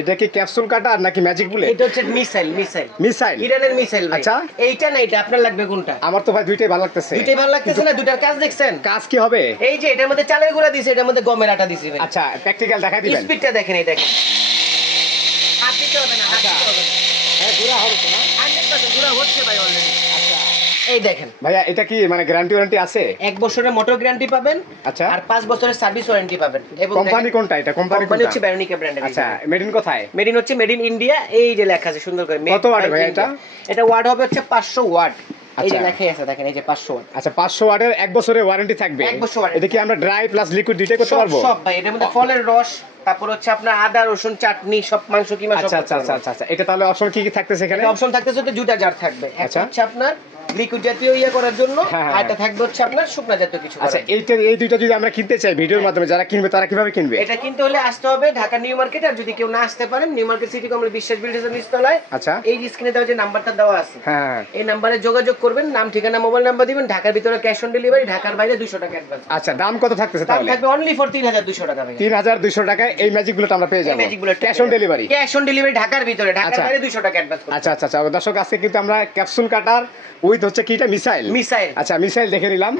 এটা কি ক্যাপসুল কাটার নাকি ম্যাজিক বুলেট? এটা হচ্ছে মিসাইল। মিসাইল, ইরানের মিসাইল ভাই। আচ্ছা, এইটা না এটা আপনার লাগবে কোনটা? আমার তো ভাই দুইটাই ভালো লাগতেছে। দুইটাই ভালো লাগতেছে না? দুটার কাজ দেখছেন? কাজ কি হবে? এই যে এটার মধ্যে চালের গুঁড়া দিছে, এটার মধ্যে গমের আটা দিছে ভাই। আচ্ছা, প্র্যাকটিক্যাল দেখাই দিবেন। স্পিডটা দেখেন, এই দেখেন। হাত দিতে হবে না, হাত দিতে হবে না। হ্যাঁ, গুড়া হবে তো না? 100% গুঁড়া হচ্ছে ভাই অলরেডি। আচ্ছা এই দেখেন ভাইয়া, এটা কি মানে গ্যারান্টি ওয়ারেন্টি আছে? 1 বছরের মোটর গ্যারান্টি পাবেন। আচ্ছা, আর 5 বছরের সার্ভিস ওয়ারেন্টি পাবেন। এবং কোম্পানি কোনটা? এটা কোম্পানি কোম্পানি কোনটা? হচ্ছে ভেরোনিকা ব্র্যান্ডের। আচ্ছা, মেড ইন কোথায়? মেড ইন হচ্ছে মেড ইন ইন্ডিয়া। এই যে লেখা আছে সুন্দর করে। কত ওয়াট ভাই এটা? এটা ওয়াট হবে হচ্ছে 500 ওয়াট। এই যে আচ্ছা, লেখাই আছে দেখেন, এই যে 500 ওয়াট। আচ্ছা, 500 ওয়াটের 1 বছরের ওয়ারেন্টি থাকবে। 1 বছর warranty। এটা কি আমরা ড্রাই প্লাস লিকুইড দুইটাই করতে পারবো? সব ভাই, এটার মধ্যে ফলের রস, তারপর হচ্ছে আপনার আদা রসুন চাটনি, সব মাংস কিমা সব। আচ্ছা আচ্ছা আচ্ছা আচ্ছা, এটা তাহলে অপশন কি কি থাকতেছে এখানে? অপশন থাকতেছে তো দুটা জার থাকবে। একটা আচ্ছা, হচ্ছে আপনার লিকুইড জাতীয় ইয়া করার জন্য, হ্যাঁ, আর একটা থাকবে হচ্ছে আপনার শুকনা জাতীয় কিছু আচ্ছা, করার জন্য। এই দুইটা যদি আমরা কিনতে চাই ভিডিওর মাধ্যমে, যারা কিনবে তারা কিভাবে কিনবে? এটা কিনতে হলে আসতে হবে ঢাকা নিউ মার্কেট। আর যদি কেউ না আসতে পারেন, নিউ মার্কেট সিটি কমপ্লেক্স বিশ্বাস বিল্ডার্সের নিচতলায়, আচ্ছা, এই যে স্ক্রিনে দেওয়া যে নাম্বারটা দেওয়া আছে, হ্যাঁ, এই নাম্বারে যোগাযোগ করবেন। নাম ঠিকানা মোবাইল নাম্বার দিবেন। ঢাকার ভিতরে ক্যাশ অন ডেলিভারি, ঢাকার বাইরে 200 টাকা অ্যাডভান্স। আচ্ছা, দাম কত থাকতেছে দাম তাহলে? থাকবে অনলি ফর 3200 টাকা ভাই। 3200 টাকায় এই ম্যাজিক বুলেট আমরা পেয়ে যাবো। Cash on delivery? Cash on delivery ঢাকার ভিতরে, ঢাকার আচ্ছা, বাইরে 200 টাকা অ্যাডভান্স। আচ্ছা আচ্ছা আচ্ছা, দর্শক আজকে কিন্তু আমরা ক্যাপসুল কাটার উইথ হচ্ছে কি এটা মিসাইল। মিসাইল। আচ্ছা, মিসাইল দেখে নিলাম।